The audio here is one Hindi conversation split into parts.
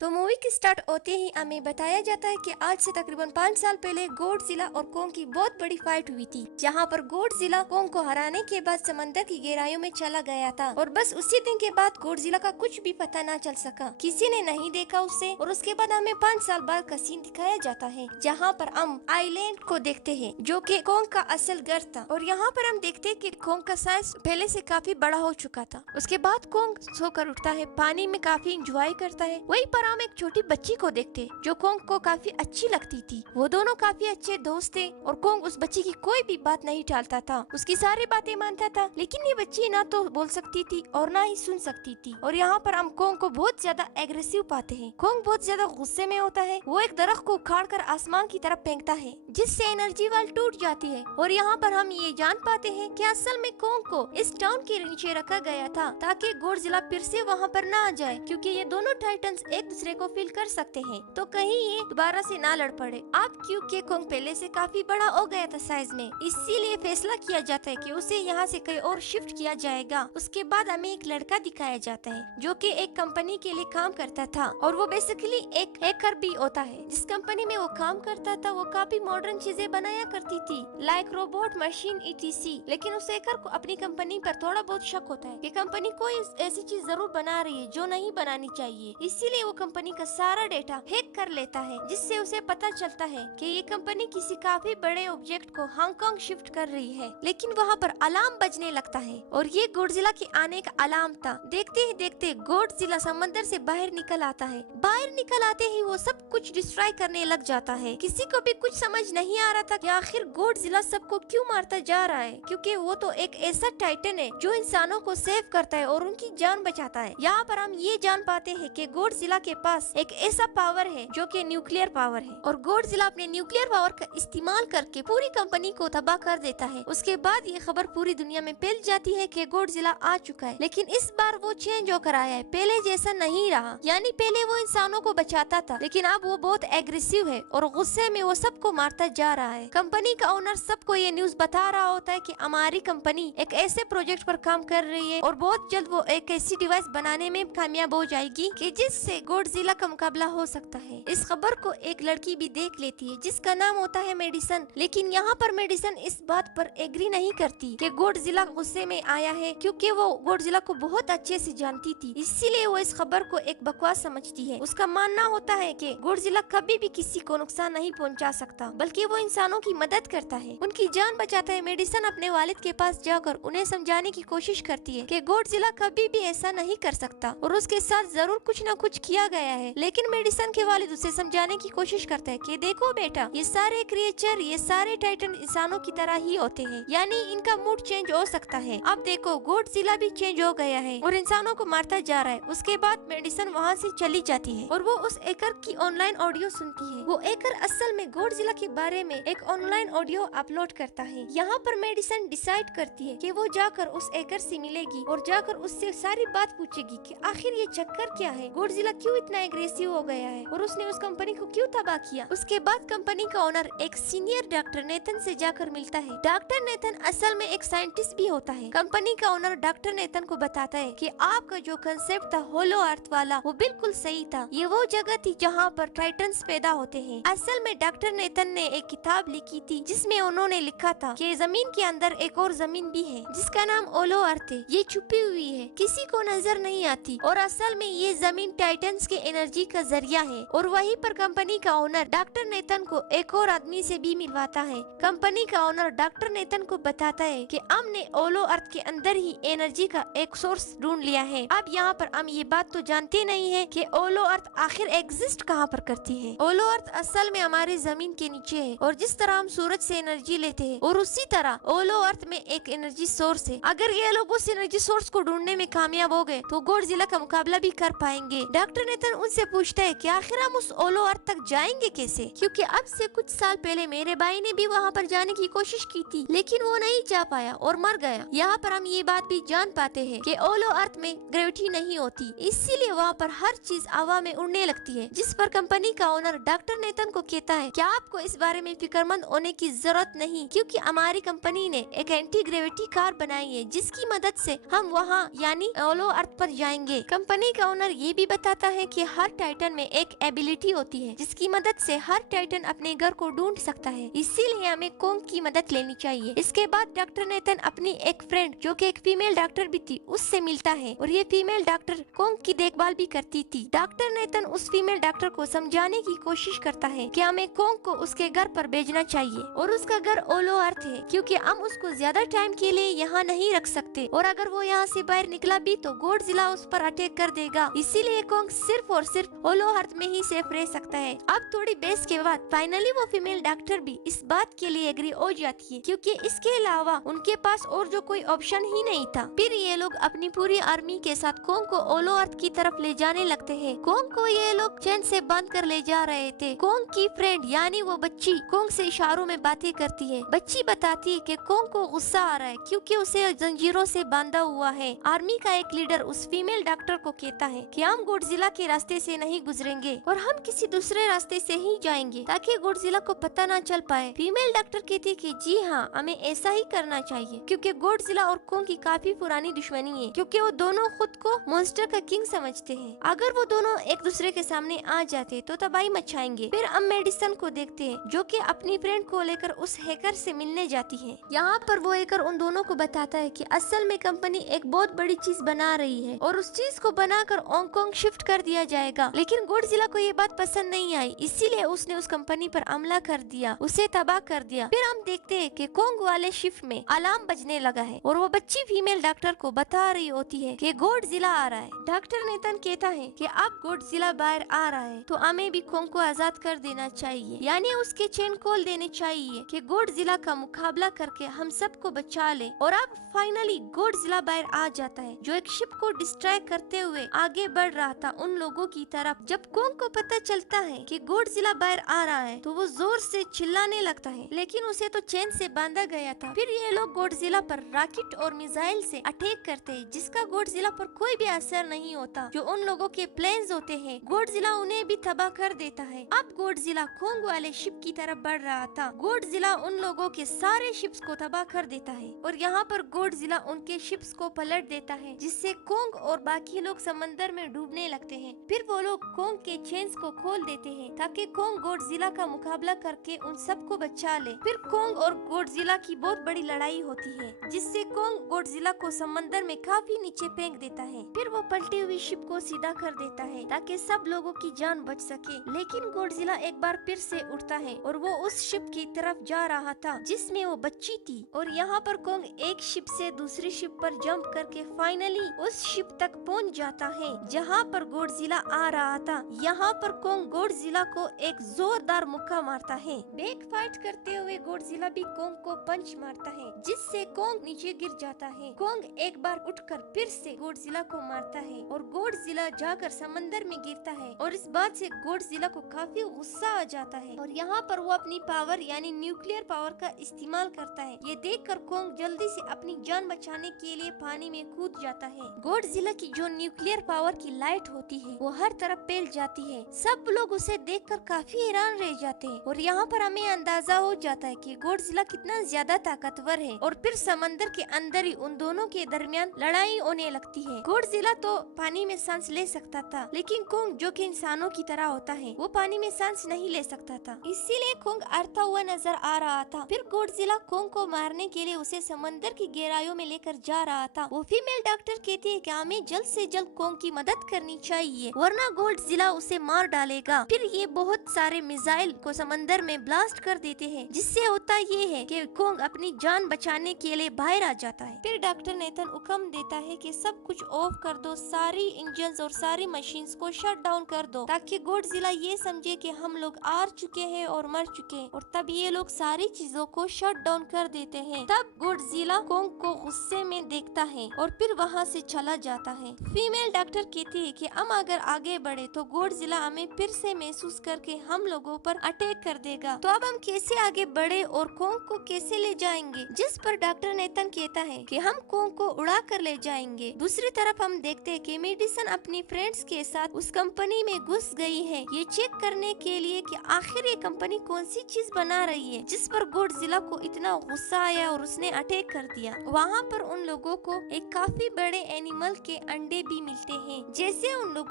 तो मूवी की स्टार्ट होते ही हमें बताया जाता है कि आज से तकरीबन 5 साल पहले गॉडजिला और कोंग की बहुत बड़ी फाइट हुई थी, जहां पर गॉडजिला कोंग को हराने के बाद समंदर की गहराइयों में चला गया था और बस उसी दिन के बाद गॉडजिला का कुछ भी पता न चल सका, किसी ने नहीं देखा उसे। और उसके बाद हमें 5 साल बाद का सीन दिखाया जाता है, जहाँ पर हम आइलैंड को देखते हैं जो कि कोंग का असल घर था। और यहाँ पर हम देखते हैं कि कोंग का साइज पहले से काफी बड़ा हो चुका था। उसके बाद कोंग सोकर उठता है, पानी में काफी इंजॉय करता है। वहीं पर हम एक छोटी बच्ची को देखते जो कोंग को काफी अच्छी लगती थी। वो दोनों काफी अच्छे दोस्त थे और कोंग उस बच्ची की कोई भी बात नहीं टालता था, उसकी सारी बातें मानता था। लेकिन ये बच्ची ना तो बोल सकती थी और ना ही सुन सकती थी। और यहाँ पर हम कोंग को बहुत ज्यादा एग्रेसिव पाते हैं। कोंग बहुत ज्यादा गुस्से में होता है। वो एक दरख्त को उखाड़ कर आसमान की तरफ फेंकता है, जिससे एनर्जी वाल टूट जाती है। और यहाँ पर हम ये जान पाते हैं कि असल में कोंग को इस टाउन के नीचे रखा गया था ताकि गॉडजिला फिर से वहाँ पर ना आ जाए, क्योंकि ये दोनों टाइटन्स एक दूसरे को फील कर सकते हैं, तो कहीं ये दोबारा से ना लड़ पड़े। अब क्योंकि कोंग पहले से काफी बड़ा हो गया था साइज में, इसीलिए फैसला किया जाता है कि उसे यहाँ से कहीं और शिफ्ट किया जाएगा। उसके बाद हमें एक लड़का दिखाया जाता है जो कि एक कंपनी के लिए काम करता था और वो बेसिकली एक हैकर भी होता है। जिस कंपनी में वो काम करता था वो काफी मॉडर्न चीजें बनाया करती थी, लाइक रोबोट, मशीन, ईटीसी। लेकिन उस हैकर को अपनी कंपनी पर थोड़ा बहुत शक होता है कि कंपनी कोई ऐसी चीज जरूर बना रही है जो नहीं बनानी चाहिए। इसीलिए वो कंपनी का सारा डेटा हैक कर लेता है, जिससे उसे पता चलता है कि ये कंपनी किसी काफी बड़े ऑब्जेक्ट को हांगकांग शिफ्ट कर रही है। लेकिन वहाँ पर अलार्म बजने लगता है और ये गॉडजिला के आने का अलार्म था। देखते ही देखते गॉडजिला समंदर से बाहर निकल आता है। बाहर निकल आते ही वो सब कुछ डिस्ट्रॉय करने लग जाता है। किसी को भी कुछ समझ नहीं आ रहा था कि आखिर गॉडजिला सबको क्यों मारता जा रहा है, क्योंकि वो तो एक ऐसा टाइटन है जो इंसानों को सेव करता है और उनकी जान बचाता है। यहाँ पर हम ये जान पाते हैं कि गॉडजिला के पास एक ऐसा पावर है जो कि न्यूक्लियर पावर है और गॉडजिला अपने न्यूक्लियर पावर का इस्तेमाल करके पूरी कंपनी को तबाह कर देता है। उसके बाद ये खबर पूरी दुनिया में फैल जाती है कि गॉडजिला आ चुका है, लेकिन इस बार वो चेंज होकर आया है, पहले जैसा नहीं रहा। यानी पहले वो इंसानों को बचाता था, लेकिन अब वो बहुत एग्रेसिव है और गुस्से में वो सबको मारता जा रहा है। कंपनी का ओनर सबको ये न्यूज बता रहा होता है कि हमारी कंपनी एक ऐसे प्रोजेक्ट पर काम कर रही है और बहुत जल्द वो एक ऐसी डिवाइस बनाने में कामयाब हो जाएगी कि जिससे गॉडजिला का मुकाबला हो सकता है। इस खबर को एक लड़की भी देख लेती है जिसका नाम होता है मेडिसन। लेकिन यहाँ पर मेडिसन इस बात पर एग्री नहीं करती कि गॉडजिला गुस्से में आया है, क्योंकि वो गॉडजिला को बहुत अच्छे से जानती थी। इसीलिए वो इस खबर को एक बकवास समझती है। उसका मानना होता है कि गॉडजिला कभी भी किसी को नुकसान नहीं पहुंचा सकता, बल्कि वो इंसानों की मदद करता है, उनकी जान बचाता है। मेडिसन अपने वालिद के पास जाकर उन्हें समझाने की कोशिश करती है कि गॉडजिला कभी भी ऐसा नहीं कर सकता और उसके साथ जरूर कुछ न कुछ किया गया है। लेकिन मेडिसन के वालिद उसे समझाने की कोशिश करते हैं कि देखो बेटा, ये सारे क्रिएचर, ये सारे टाइटन इंसानों की तरह ही होते हैं, यानी इनका मूड चेंज हो सकता है। अब देखो गॉडजिला भी चेंज हो गया है और इंसानों को मारता जा रहा है। उसके बाद मेडिसन वहाँ से चली जाती है और वो उस हैकर की ऑनलाइन ऑडियो सुनती है। वो हैकर असल में गॉडजिला के बारे में एक ऑनलाइन ऑडियो अपलोड करता है। यहाँ पर मेडिसन डिसाइड करती है कि वो जाकर उस हैकर से मिलेगी और जाकर उससे सारी बात पूछेगी कि आखिर ये चक्कर क्या है, गॉडजिला क्यों इतना एग्रेसिव हो गया है और उसने उस कंपनी को क्यों तबाह किया। उसके बाद कंपनी का ओनर एक सीनियर डॉक्टर नेथन से जाकर मिलता है। डॉक्टर नेथन असल में एक साइंटिस्ट भी होता है। कंपनी का ओनर डॉक्टर नेथन को बताता है कि आपका जो कंसेप्ट था होलो अर्थ वाला, वो बिल्कुल सही था। ये वो जगह थी जहाँ पर टाइटन्स पैदा होते हैं। असल में डॉक्टर नेथन ने एक किताब लिखी थी जिसमें उन्होंने लिखा था कि जमीन के अंदर एक और जमीन भी है जिसका नाम ओलो अर्थ है। ये छुपी हुई है, किसी को नजर नहीं आती और असल में ये जमीन टाइटन्स के एनर्जी का जरिया है। और वहीं पर कंपनी का ओनर डॉक्टर नेथन को एक और आदमी से भी मिलवाता है। कंपनी का ओनर डॉक्टर नेथन को बताता है कि हमने ओलो अर्थ के अंदर ही एनर्जी का एक सोर्स ढूंढ लिया है। अब यहाँ पर हम ये बात तो जानते नहीं है कि ओलो अर्थ आखिर एग्जिस्ट कहाँ पर करती है। ओलो अर्थ असल में हमारी जमीन के नीचे है और जिस तरह हम सूरज से एनर्जी लेते हैं और उसी तरह ओलो अर्थ में एक एनर्जी सोर्स है। अगर ये लोग उस एनर्जी सोर्स को ढूंढने में कामयाब हो गए तो गॉडजिला का मुकाबला भी कर पाएंगे। डॉक्टर नेथन उनसे पूछता है कि आखिर हम उस ओलो अर्थ तक जाएंगे कैसे, क्योंकि अब से कुछ साल पहले मेरे भाई ने भी वहाँ पर जाने की कोशिश की थी, लेकिन वो नहीं जा पाया और मर गया। यहाँ पर हम ये बात भी जान पाते हैं कि ओलो अर्थ में ग्रेविटी नहीं होती, इसीलिए वहाँ पर हर चीज हवा में उड़ने लगती है। जिस पर कंपनी का ओनर डॉक्टर नेथन को कहता है कि आपको इस बारे में फिक्रमंद होने की जरूरत नहीं, क्योंकि हमारी कंपनी ने एक एंटी ग्रेविटी कार बनाई है जिसकी मदद से हम वहाँ यानी ओलो अर्थ पर जाएंगे। कंपनी का ओनर ये भी बताता है कि हर टाइटन में एक एबिलिटी होती है जिसकी मदद से हर टाइटन अपने घर को ढूंढ सकता है, इसीलिए हमें कोंग की मदद लेनी चाहिए। इसके बाद डॉक्टर नेथन अपनी एक फ्रेंड जो कि एक फीमेल डॉक्टर भी थी उससे मिलता है और ये फीमेल डॉक्टर कोंग की देखभाल भी करती थी। डॉक्टर नेथन उस फीमेल डॉक्टर को समझाने की कोशिश करता है कि हमें कोंग को उसके घर पर भेजना चाहिए और उसका घर ओलो अर्थ है क्योंकि हम उसको ज्यादा टाइम के लिए यहाँ नहीं रख सकते और अगर वो यहाँ से बाहर निकला भी तो गॉडजिला उस पर अटैक कर देगा, इसीलिए कोंग सिर्फ और सिर्फ ओलो अर्थ में ही सेफ रह सकता है। अब थोड़ी बहस के बाद फाइनली वो फीमेल डॉक्टर भी इस बात के लिए एग्री हो जाती है क्योंकि इसके अलावा उनके पास और जो कोई ऑप्शन ही नहीं था। फिर ये लोग अपनी पूरी आर्मी के साथ कोंग को ओलो अर्थ की तरफ ले जाने लगते हैं। कोंग को ये लोग चैन से बांध कर ले जा रहे थे। कोंग की फ्रेंड यानी वो बच्ची कोंग से इशारों में बातें करती है। बच्ची बताती है कि कोंग को गुस्सा आ रहा है क्योंकि उसे जंजीरों से बांधा हुआ है। आर्मी का एक लीडर उस फीमेल डॉक्टर को कहता है कि हम गॉडजिला के रास्ते से नहीं गुजरेंगे और हम किसी दूसरे रास्ते से ही जाएंगे ताकि गॉडजिला को पता ना चल पाए। फीमेल डॉक्टर कहती कि जी हाँ, हमें ऐसा ही करना चाहिए क्योंकि गॉडजिला और कोंग की काफी पुरानी दुश्मनी है क्योंकि वो दोनों खुद को मॉन्स्टर का किंग समझते हैं। अगर वो दोनों एक दूसरे के सामने आ जाते तो तबाही मचाएंगे। फिर हम मेडिसन को देखते हैं जो कि अपनी फ्रेंड को लेकर उस हैकर से मिलने जाती है। यहाँ पर वो हैकर उन दोनों को बताता है कि असल में कंपनी एक बहुत बड़ी चीज बना रही है और उस चीज को बनाकर हांगकांग शिफ्ट कर दिया जाएगा। लेकिन गॉडजिला को ये बात पसंद नहीं आई, इसीलिए उसने उस कंपनी पर हमला कर दिया, उसे तबाह कर दिया। फिर हम देखते हैं कि कोंग वाले शिफ्ट में अलार्म बजने लगा है और वो बच्ची फीमेल डॉक्टर को बता रही होती है कि गॉडजिला आ रहा है। डॉक्टर नेथन कहता है कि अब गॉडजिला बाहर आ रहा है तो हमें भी कोंग को आजाद कर देना चाहिए, यानी उसके चेन खोल देने चाहिए कि गॉडजिला का मुकाबला करके हम सबको बचा ले। और अब फाइनली गॉडजिला बाहर आ जाता है जो एक शिप को डिस्ट्रैक्ट करते हुए आगे बढ़ रहा था उन लोगों की तरफ। जब कोंग को पता चलता है कि गॉडजिला बाहर आ रहा है तो वो जोर से चिल्लाने लगता है, लेकिन उसे तो चेन से बांधा गया था। फिर ये लोग गॉडजिला पर रॉकेट और मिसाइल से अटैक करते हैं जिसका गॉडजिला पर कोई भी असर नहीं होता। जो उन लोगों के प्लेन्स होते हैं गॉडजिला उन्हें भी तबाह कर देता है। अब गॉडजिला कोंग वाले शिप की तरफ बढ़ रहा था। गॉडजिला उन लोगों के सारे शिप्स को तबाह कर देता है और यहाँ पर गॉडजिला उनके शिप्स को पलट देता है जिससे कोंग और बाकी लोग समंदर में डूबने लगते हैं। फिर वो लोग कोंग के चेन्स को खोल देते हैं ताकि कोंग गॉडजिला का मुकाबला करके उन सबको बचा ले। फिर कोंग और गॉडजिला की बहुत बड़ी लड़ाई होती है जिससे कोंग गॉडजिला को समंदर में काफी नीचे फेंक देता है। फिर वो पलटी हुई शिप को सीधा कर देता है ताकि सब लोगों की जान बच सके। लेकिन गॉडजिला एक बार फिर से उठता है और वो उस शिप की तरफ जा रहा था जिसमें वो बच्ची थी और यहाँ पर कोंग एक शिप से दूसरी शिप पर जंप करके फाइनली उस शिप तक पहुँच जाता है जहाँ पर गॉडजिला आ रहा था। यहाँ पर कोंग गॉडजिला को एक जोरदार मुक्का मारता है। बैक फाइट करते हुए गॉडजिला भी कोंग को पंच मारता है जिससे कोंग नीचे गिर जाता है। कोंग एक बार उठकर फिर से गॉडजिला को मारता है और गॉडजिला जाकर समंदर में गिरता है और इस बात से गॉडजिला को काफी गुस्सा आ जाता है और यहाँ पर वो अपनी पावर यानी न्यूक्लियर पावर का इस्तेमाल करता है। ये देखकर कोंग जल्दी से अपनी जान बचाने के लिए पानी में कूद जाता है। गॉडजिला की जो न्यूक्लियर पावर की लाइट होती है वो हर तरफ फैल जाती है। सब लोग उसे देखकर काफी हैरान रह जाते हैं और यहाँ पर हमें अंदाजा हो जाता है कि गॉडजिला कितना ज्यादा ताकतवर है। और फिर समंदर के अंदर ही उन दोनों के दरमियान लड़ाई होने लगती है। गॉडजिला तो पानी में सांस ले सकता था लेकिन कोंग जो कि इंसानों की तरह होता है वो पानी में सांस नहीं ले सकता था, इसीलिए कोंग हारता हुआ नजर आ रहा था। फिर गॉडजिला कोंग को मारने के लिए उसे समंदर की गहराइयों में लेकर जा रहा था। वो फीमेल डॉक्टर कहती है कि हमें जल्द से जल्द कोंग की मदद करनी चाहिए वरना गॉडजिला उसे मार डालेगा। फिर ये बहुत सारे मिसाइल को समंदर में ब्लास्ट कर देते हैं जिससे होता ये है कि कोंग अपनी जान बचाने के लिए बाहर आ जाता है। फिर डॉक्टर नेथन हुक्म देता है कि सब कुछ ऑफ कर दो, सारी इंजन्स और सारी मशीन्स को शट डाउन कर दो ताकि गॉडजिला ये समझे कि हम लोग हार चुके हैं और मर चुके हैं। और तब ये लोग सारी चीजों को शट डाउन कर देते हैं। तब गॉडजिला कोंग को गुस्से में देखता है और फिर वहाँ से चला जाता है। फीमेल डॉक्टर कहती है कि हम अगर आगे बढ़े तो गॉडजिला हमें फिर से महसूस करके हम लोगों पर अटैक कर देगा। तो अब हम कैसे आगे बढ़े और कोंग को कैसे ले जाएंगे? जिस पर डॉक्टर नेथन कहता है कि हम कोंग को उड़ा कर ले जाएंगे। दूसरी तरफ हम देखते हैं कि मेडिसन अपनी फ्रेंड्स के साथ उस कंपनी में घुस गई है ये चेक करने के लिए कि आखिर ये कंपनी कौन सी चीज बना रही है जिस पर गॉडजिला को इतना गुस्सा आया और उसने अटैक कर दिया। वहाँ पर उन लोगों को एक काफी बड़े एनिमल के अंडे भी मिलते हैं। जैसे उन लोगों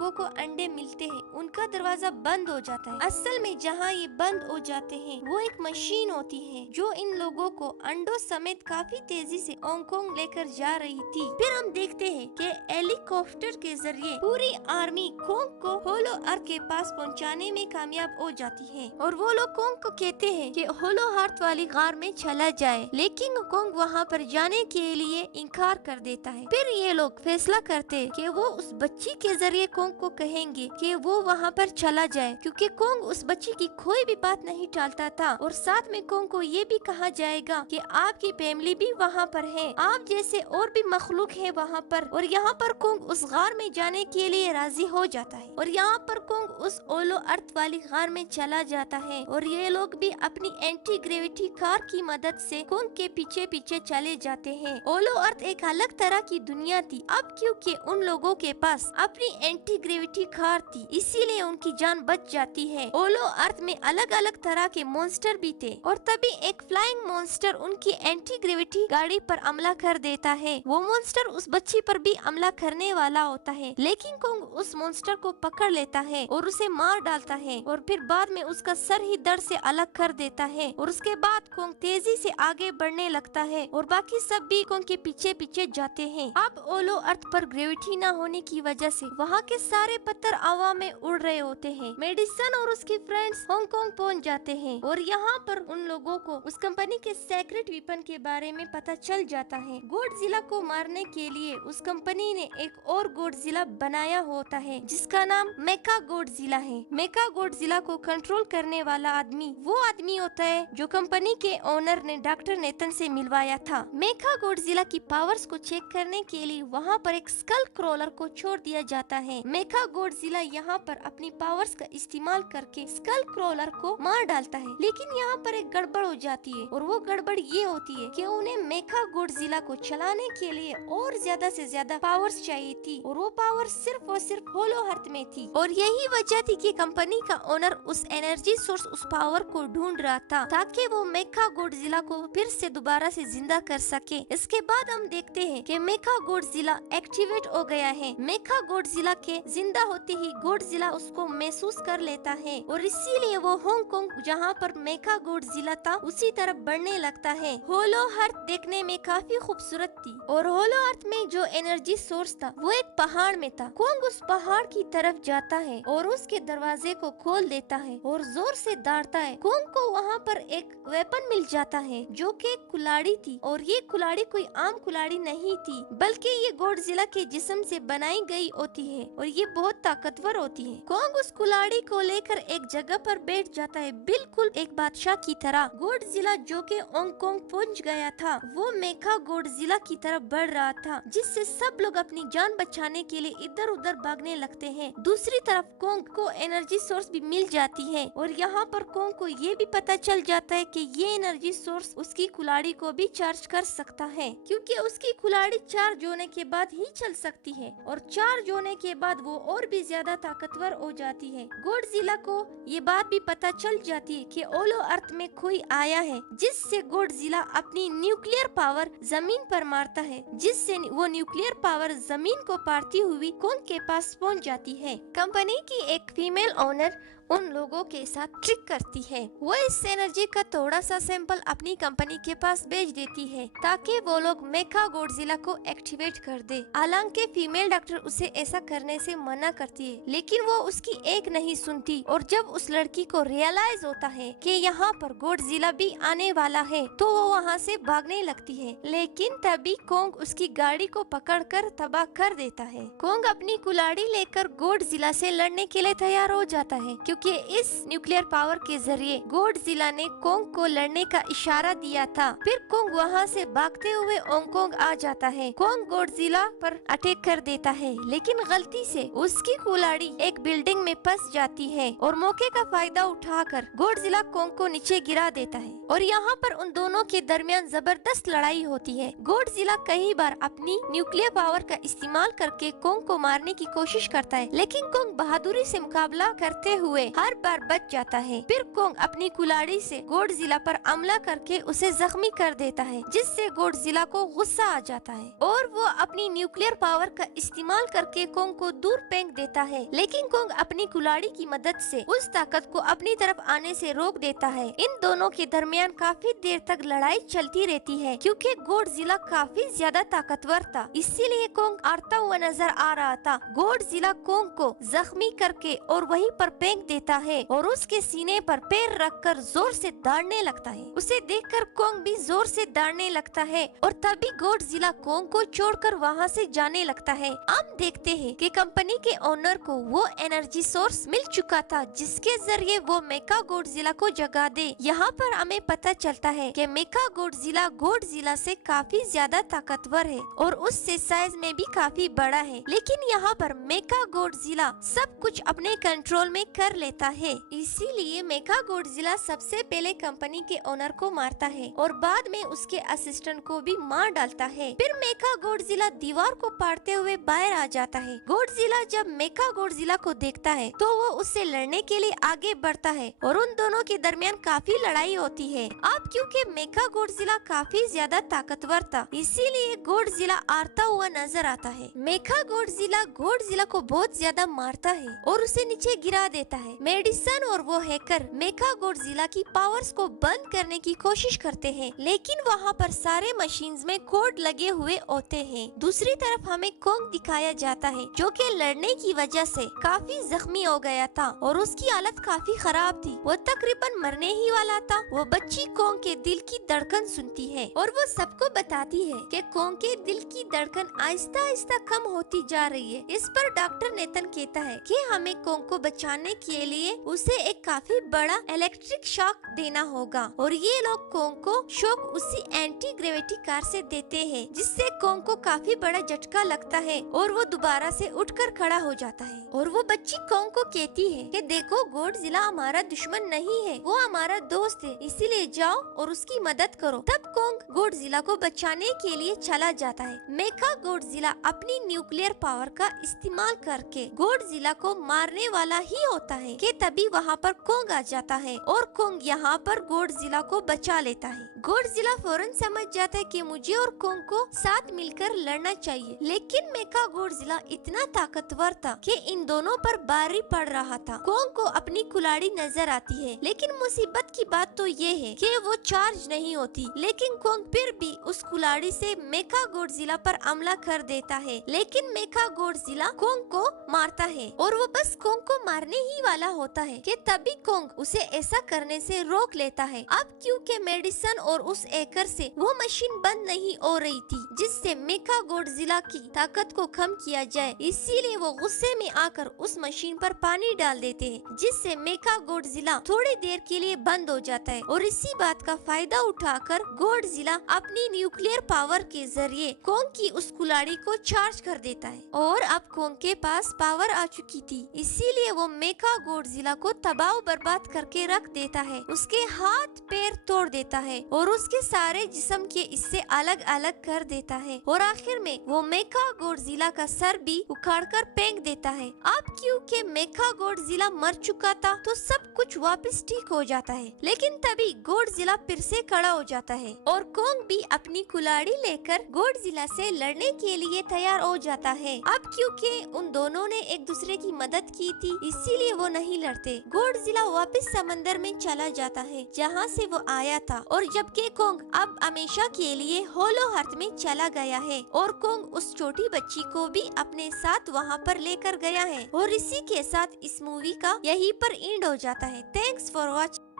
लोगों को अंडे मिलते हैं उनका दरवाजा बंद हो जाता है। असल में जहाँ ये बंद हो जाते हैं वो एक मशीन होती है जो इन लोगों को अंडों समेत काफी तेजी से हांगकांग लेकर जा रही थी। फिर हम देखते हैं कि हेलीकॉप्टर के जरिए पूरी आर्मी कोंग को होलो अर्थ के पास पहुंचाने में कामयाब हो जाती है और वो लोग कोंग को कहते हैं कि होलो अर्थ वाली गार में चला जाए, लेकिन कोंग वहाँ पर जाने के लिए इनकार कर देता है। फिर ये लोग फैसला करते हैं कि वो उस बच्ची के जरिए कोंग को कहेंगे कि वो वहाँ पर चला जाए, क्योंकि कोंग उस बच्ची की कोई भी बात नहीं टालता था और साथ में कोंग को ये भी कहा जाएगा कि आपकी फैमिली भी वहाँ पर है, आप जैसे और भी मखलूक है वहाँ पर। और यहाँ पर कोंग उस गार में जाने के लिए राजी हो जाता है और यहाँ पर कोंग उस ओलो अर्थ वाली गार में चला जाता है और ये लोग भी अपनी एंटी ग्रेविटी कार की मदद से कोंग के पीछे पीछे चले जाते हैं। ओलो अर्थ एक अलग तरह की दुनिया थी अब, क्योंकि उन लोगों के पास अपनी एंटी ग्रेविटी कार थी इसीलिए उनकी जान बच जाती है। ओलो अर्थ में अलग अलग तरह के मॉन्स्टर भी थे और तभी एक फ्लाइंग मॉन्स्टर उनकी एंटी ग्रेविटी गाड़ी पर हमला कर देता है। वो मॉन्स्टर उस बच्ची पर भी हमला करने वाला होता है, लेकिन कोंग उस मॉन्स्टर को पकड़ लेता है और उसे मार डालता है और फिर बाद में उसका सर ही दर्द से अलग कर देता है और उसके बाद कोंग तेजी से आगे बढ़ने लगता है और बाकी सब भी कोंग के पीछे पीछे जाते हैं। अब ओलो अर्थ पर ग्रेविटी न होने की वजह से वहाँ के सारे पत्थर हवा में उड़ रहे होते हैं। मेडिसन और उसके फ्रेंड्स हांगकांग पहुँच जाते हैं और यहाँ पर उन लोगों को उस कंपनी के सीक्रेट वेपन के बारे में पता चल जाता है। गॉडजिला को मारने के लिए उस कंपनी ने एक और गॉडजिला बनाया होता है जिसका नाम मेका गॉडजिला है। मेका गॉडजिला को कंट्रोल करने वाला आदमी वो आदमी होता है जो कंपनी के ओनर ने डॉक्टर नेतन से मिलवाया था। मेका गॉडजिला की पावर्स को चेक करने के लिए वहाँ पर एक स्कल क्रॉलर को छोड़ दिया जाता है। मेका गॉडजिला यहाँ पर अपनी पावर्स का इस्तेमाल करके स्कल क्रॉलर को मार डालता है, लेकिन यहाँ पर एक गड़बड़ हो जाती है और वो गड़बड़ ये होती है कि उन्हें मेका गॉडजिला को चलाने के लिए और ज्यादा से ज्यादा पावर्स चाहिए थी और वो पावर सिर्फ और सिर्फ होलो अर्थ में थी और यही वजह थी कि कंपनी का ओनर उस एनर्जी सोर्स उस पावर को ढूंढ रहा था ताकि वो मेका गॉडजिला को फिर से दोबारा से जिंदा कर सके। इसके बाद हम देखते हैं कि मेका गॉडजिला एक्टिवेट हो गया है। मेका गॉडजिला के जिंदा होते ही गॉडजिला उसको महसूस कर लेता है और इसीलिए वो हांगकांग जहाँ पर मेका गॉडजिला था उसी तरफ बढ़ने लगता है। होलो अर्थ देखने में काफी खूबसूरत थी और होलो अर्थ में जो एनर्जी सोर्स था वो एक पहाड़ में था। कोंग उस पहाड़ की तरफ जाता है और उसके दरवाजे को खोल देता है और जोर से दौड़ता है। कोंग को वहाँ पर एक वेपन मिल जाता है जो कि एक कुल्हाड़ी थी और ये कुल्हाड़ी कोई आम कुल्हाड़ी नहीं थी बल्कि ये गॉडजिला के जिस्म से बनाई गई होती है और ये बहुत ताकतवर होती है। कोंग उस कुल्हाड़ी को लेकर एक जगह पर बैठ जाता है बिल्कुल एक बादशाह की तरह। गॉडजिला जो कि हांगकांग पहुंच गया था वो मेका गॉडजिला की तरफ बढ़ रहा था जिससे सब लोग अपनी जान बचाने के लिए इधर उधर भागने लगते हैं। दूसरी तरफ कोंग को एनर्जी सोर्स भी मिल जाती है और यहाँ पर कोंग को ये भी पता चल जाता है कि ये एनर्जी सोर्स उसकी कुल्हाड़ी को भी चार्ज कर सकता है क्योंकि उसकी कुल्हाड़ी चार्ज होने के बाद ही चल सकती है और चार्ज होने के बाद वो और भी ज्यादा ताकतवर हो जाती है। गॉडजिला को ये बात भी पता चल जाती है कि ओलो अर्थ में कोई आया है जिससे गॉडजिला अपनी न्यूक्लियर पावर जमीन पर मारता है जिससे वो न्यूक्लियर पावर जमीन को पारती हुई कोंग के पास पहुंच जाती है। कंपनी की एक फीमेल ओनर उन लोगों के साथ ट्रिक करती है। वो इस एनर्जी का थोड़ा सा सैंपल अपनी कंपनी के पास भेज देती है ताकि वो लोग मेका गॉडजिला को एक्टिवेट कर दे। हालांकि फीमेल डॉक्टर उसे ऐसा करने से मना करती है लेकिन वो उसकी एक नहीं सुनती और जब उस लड़की को रियलाइज होता है कि यहाँ पर गॉडजिला भी आने वाला है तो वो वहाँ से भागने लगती है, लेकिन तभी कोंग उसकी गाड़ी को पकड़कर तबाह कर देता है। कोंग अपनी कुल्हाड़ी लेकर गॉडजिला से लड़ने के लिए तैयार हो जाता है क्योंकि इस न्यूक्लियर पावर के जरिए गॉडजिला ने कोंग को लड़ने का इशारा दिया था। फिर कोंग वहाँ से भागते हुए हांगकांग आ जाता है। कोंग गॉडजिला पर अटैक कर देता है लेकिन गलती से उसकी कुल्हाड़ी एक बिल्डिंग में फंस जाती है और मौके का फायदा उठाकर गॉडजिला कोंग को नीचे गिरा देता है और यहाँ पर उन दोनों के दरमियान जबरदस्त लड़ाई होती है। गॉडजिला कई बार अपनी न्यूक्लियर पावर का इस्तेमाल करके कोंग को मारने की कोशिश करता है लेकिन कोंग बहादुरी से मुकाबला करते हुए हर बार बच जाता है। फिर कोंग अपनी कुल्हाड़ी से गॉडजिला पर हमला करके उसे जख्मी कर देता है जिससे गॉडजिला को गुस्सा आ जाता है और वो अपनी न्यूक्लियर पावर का इस्तेमाल करके कोंग को दूर फेंक देता है, लेकिन कोंग अपनी कुल्हाड़ी की मदद से उस ताकत को अपनी तरफ आने से रोक देता है। इन दोनों के दरमियान काफी देर तक लड़ाई चलती रहती है, क्योंकि गॉडजिला काफी ज्यादा ताकतवर था, इसीलिए कोंग हारता हुआ नजर आ रहा था। गॉडजिला कोंग को जख्मी करके और वहीं पर फेंक देता है और उसके सीने पर पैर रखकर जोर से दौड़ने लगता है। उसे देखकर कोंग भी जोर से दौड़ने लगता है और तभी गॉडजिला कोंग को छोड़कर वहाँ से जाने लगता है। हम देखते हैं कि कंपनी के ओनर को वो एनर्जी सोर्स मिल चुका था जिसके जरिए वो मेका गॉडजिला को जगा दे। यहाँ पर हमें पता चलता है कि मेका गॉडजिला से काफी ज्यादा ताकतवर है और उससे साइज में भी काफी बड़ा है, लेकिन यहाँ पर मेका गॉडजिला सब कुछ अपने कंट्रोल में कर लेता है। इसीलिए मेका गॉडजिला सबसे पहले कंपनी के ओनर को मारता है और बाद में उसके असिस्टेंट को भी मार डालता है। फिर मेका गॉडजिला दीवार को फाड़ते हुए बाहर आ जाता है। गॉडजिला जब मेका गॉडजिला को देखता है तो वो उससे लड़ने के लिए आगे बढ़ता है और उन दोनों के दरमियान काफी लड़ाई होती है। अब क्योंकि मेका गॉडजिला काफी ज्यादा ताकतवर था, इसीलिए गॉडजिला हारता हुआ नजर आता है। मेका गॉडजिला को बहुत ज्यादा मारता है और उसे नीचे गिरा देता है। मेडिसन और वो हैकर मेका गॉडजिला की पावर्स को बंद करने की कोशिश करते हैं, लेकिन वहाँ पर सारे मशीन्स में कोड लगे हुए होते हैं। दूसरी तरफ हमें कोंग दिखाया जाता है जो कि लड़ने की वजह से काफी जख्मी हो गया था और उसकी हालत काफी खराब थी। वो तकरीबन मरने ही वाला था। वो बच्ची कोंग के दिल की धड़कन सुनती है और वो सबको बताती है कि कोंग के दिल की धड़कन आहिस्ता आहिस्ता कम होती जा रही है। इस पर डॉक्टर नेतन कहता है कि हमें कोंग को बचाने के लिए उसे एक काफी बड़ा इलेक्ट्रिक शॉक देना होगा और ये लोग कोंग को शॉक उसी एंटी ग्रेविटी कार से देते हैं, जिससे कोंग को काफी बड़ा झटका लगता है और वो दोबारा से उठकर खड़ा हो जाता है। और वो बच्ची कोंग को कहती है कि देखो गॉडजिला हमारा दुश्मन नहीं है, वो हमारा दोस्त है, इसीलिए जाओ और उसकी मदद करो। तब कोंग गॉडजिला को बचाने के लिए चला जाता है। मेका गॉडजिला अपनी न्यूक्लियर पावर का इस्तेमाल करके गॉडजिला को मारने वाला ही होता है कि तभी वहाँ पर कोंग आ जाता है और कोंग यहाँ पर गॉडजिला को बचा लेता है। गॉडजिला फौरन समझ जाता है कि मुझे और कोंग को साथ मिलकर लड़ना चाहिए, लेकिन मेका गॉडजिला इतना ताकतवर था कि इन दोनों पर भारी पड़ रहा था। कोंग को अपनी कुल्हाड़ी नजर आती है, लेकिन मुसीबत की बात तो ये है कि वो चार्ज नहीं होती, लेकिन कोंग फिर भी उस कुल्हाड़ी से मेका गॉडजिला पर हमला कर देता है। लेकिन मेका गॉडजिला कोंग को मारता है और वो बस कोंग को मारने ही वाला होता है कि तभी कोंग उसे ऐसा करने से रोक लेता है। अब क्योंकि मेडिसन और उस हैकर से वो मशीन बंद नहीं हो रही थी जिससे मेका गॉडजिला की ताकत को कम किया जाए, इसीलिए वो गुस्से में आकर उस मशीन पर पानी डाल देते हैं, जिससे मेका गॉडजिला थोड़ी देर के लिए बंद हो जाता है। और इसी बात का फायदा उठाकर गॉडजिला अपनी न्यूक्लियर पावर के जरिए कोंग की उस कुल्हाड़ी को चार्ज कर देता है और अब कोंग के पास पावर आ चुकी थी, इसीलिए वो मेका गॉडजिला को तबाह बर्बाद करके रख देता है, उसके हाथ पैर तोड़ देता है और उसके सारे जिस्म के हिस्से अलग अलग कर देता है और आखिर में वो मेका गॉडजिला का सर भी उखाड़कर फेंक देता है। अब क्योंकि मेका गॉडजिला मर चुका था तो सब कुछ वापस ठीक हो जाता है, लेकिन तभी गॉडजिला फिर से खड़ा हो जाता है और कोंग भी अपनी कुल्हाड़ी लेकर गॉडजिला से लड़ने के लिए तैयार हो जाता है। अब क्योंकि उन दोनों ने एक दूसरे की मदद की थी, इसीलिए वो नहीं लड़ते। गॉडजिला वापस समंदर में चला जाता है जहाँ से वो आया था और जबकि कोंग अब हमेशा के लिए होलो अर्थ में चला गया है और कोंग उस छोटी बच्ची को भी अपने साथ वहाँ पर लेकर गया है। और इसी के साथ इस मूवी का यहीं पर एंड हो जाता है। Thanks for watching.